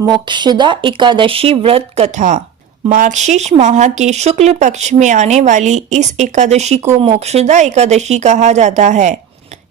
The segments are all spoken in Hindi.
मोक्षदा एकादशी व्रत कथा। मार्गशीर्ष माह के शुक्ल पक्ष में आने वाली इस एकादशी को मोक्षदा एकादशी कहा जाता है।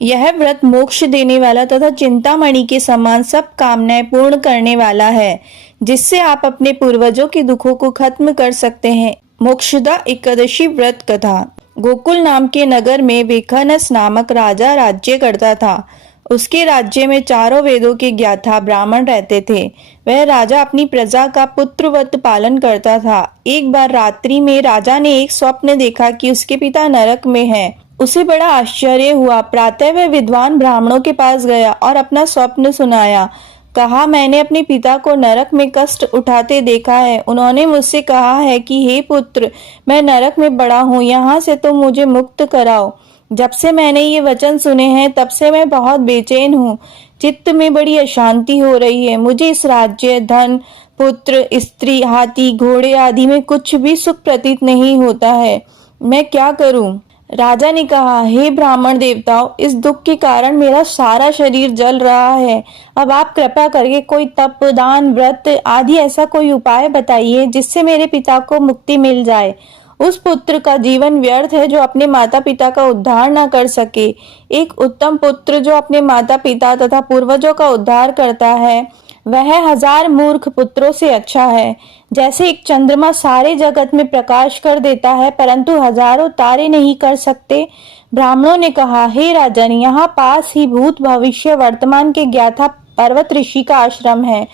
यह व्रत मोक्ष देने वाला तथा चिंतामणि के समान सब कामनाएं पूर्ण करने वाला है, जिससे आप अपने पूर्वजों के दुखों को खत्म कर सकते हैं। मोक्षदा एकादशी व्रत कथा। गोकुल नाम के नगर में वेखनस नामक राजा राज्य करता था। उसके राज्य में चारों वेदों के ज्ञाता ब्राह्मण रहते थे। वह राजा अपनी प्रजा का पुत्रवत पालन करता था। एक बार रात्रि में राजा ने एक स्वप्न देखा कि उसके पिता नरक में हैं। उसे बड़ा आश्चर्य हुआ। प्रातः वह विद्वान ब्राह्मणों के पास गया और अपना स्वप्न सुनाया। कहा, मैंने अपने पिता को नरक में कष्ट उठाते देखा है। उन्होंने मुझसे कहा है कि हे पुत्र, मैं नरक में पड़ा हूँ, यहाँ से तुम मुझे मुक्त कराओ। जब से मैंने ये वचन सुने हैं तब से मैं बहुत बेचैन हूँ। चित्त में बड़ी अशांति हो रही है। मुझे इस राज्य, धन, पुत्र, स्त्री, हाथी, घोड़े आदि में कुछ भी सुख प्रतीत नहीं होता है। मैं क्या करूँ? राजा ने कहा, हे ब्राह्मण देवताओं, इस दुख के कारण मेरा सारा शरीर जल रहा है। अब आप कृपा करके कोई तप, दान, व्रत आदि ऐसा कोई उपाय बताइए जिससे मेरे पिता को मुक्ति मिल जाए। उस पुत्र का जीवन व्यर्थ है जो अपने माता पिता का उद्धार न कर सके। एक उत्तम पुत्र जो अपने माता पिता तथा पूर्वजों का उद्धार करता है, वह 1000 मूर्ख पुत्रों से अच्छा है। जैसे एक चंद्रमा सारे जगत में प्रकाश कर देता है परंतु हजारों तारे नहीं कर सकते। ब्राह्मणों ने कहा, हे राजन, यहाँ पास ही भूत, भविष्य, वर्तमान के ज्ञाता पर्वत ऋषि का आश्रम है।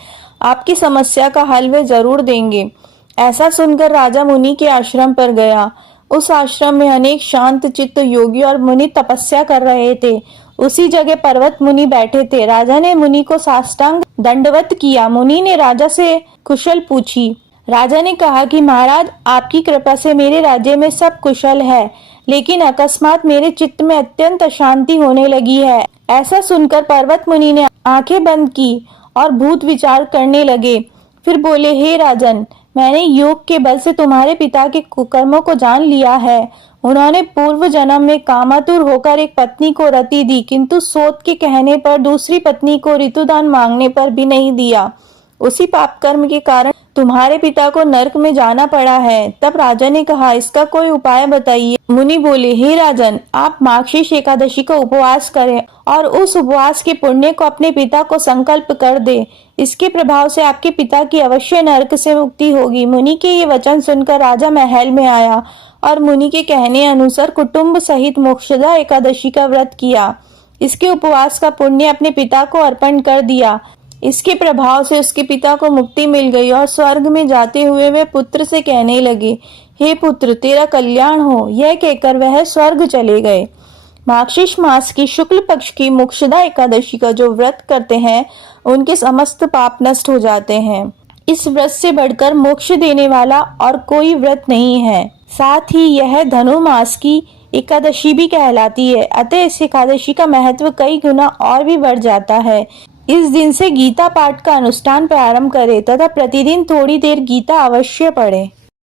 आपकी समस्या का हल वे जरूर देंगे। ऐसा सुनकर राजा मुनि के आश्रम पर गया। उस आश्रम में अनेक शांत चित्त योगी और मुनि तपस्या कर रहे थे। उसी जगह पर्वत मुनि बैठे थे। राजा ने मुनि को साष्टांग दंडवत किया। मुनि ने राजा से कुशल पूछी। राजा ने कहा कि महाराज, आपकी कृपा से मेरे राज्य में सब कुशल है, लेकिन अकस्मात मेरे चित्त में अत्यंत अशांति होने लगी है। ऐसा सुनकर पर्वत मुनि ने आंखें बंद की और भूत विचार करने लगे। फिर बोले, हे राजन, मैंने योग के बल से तुम्हारे पिता के कुकर्मों को जान लिया है। उन्होंने पूर्व जन्म में कामातुर होकर एक पत्नी को रति दी, किंतु सोत के कहने पर दूसरी पत्नी को ऋतुदान मांगने पर भी नहीं दिया। उसी पाप कर्म के कारण तुम्हारे पिता को नरक में जाना पड़ा है। तब राजा ने कहा, इसका कोई उपाय बताइए। मुनि बोले, हे राजन, आप मार्गशीर्ष एकादशी का उपवास करें और उस उपवास के पुण्य को अपने पिता को संकल्प कर दे। इसके प्रभाव से आपके पिता की अवश्य नरक से मुक्ति होगी। मुनि के ये वचन सुनकर राजा महल में आया और मुनि के कहने अनुसार कुटुंब सहित मोक्षदा एकादशी का व्रत किया। इसके उपवास का पुण्य अपने पिता को अर्पण कर दिया। इसके प्रभाव से उसके पिता को मुक्ति मिल गई और स्वर्ग में जाते हुए वे पुत्र से कहने लगे, हे पुत्र, तेरा कल्याण हो। यह कहकर वह स्वर्ग चले गए। मार्गशीर्ष मास की शुक्ल पक्ष की मोक्षदा एकादशी का जो व्रत करते हैं, उनके समस्त पाप नष्ट हो जाते हैं। इस व्रत से बढ़कर मोक्ष देने वाला और कोई व्रत नहीं है। साथ ही यह धनुमास की एकादशी भी कहलाती है। अतः इस एकादशी का महत्व कई गुना और भी बढ़ जाता है। इस दिन से गीता पाठ का अनुष्ठान प्रारंभ करें तथा प्रतिदिन थोड़ी देर गीता अवश्य पढ़ें।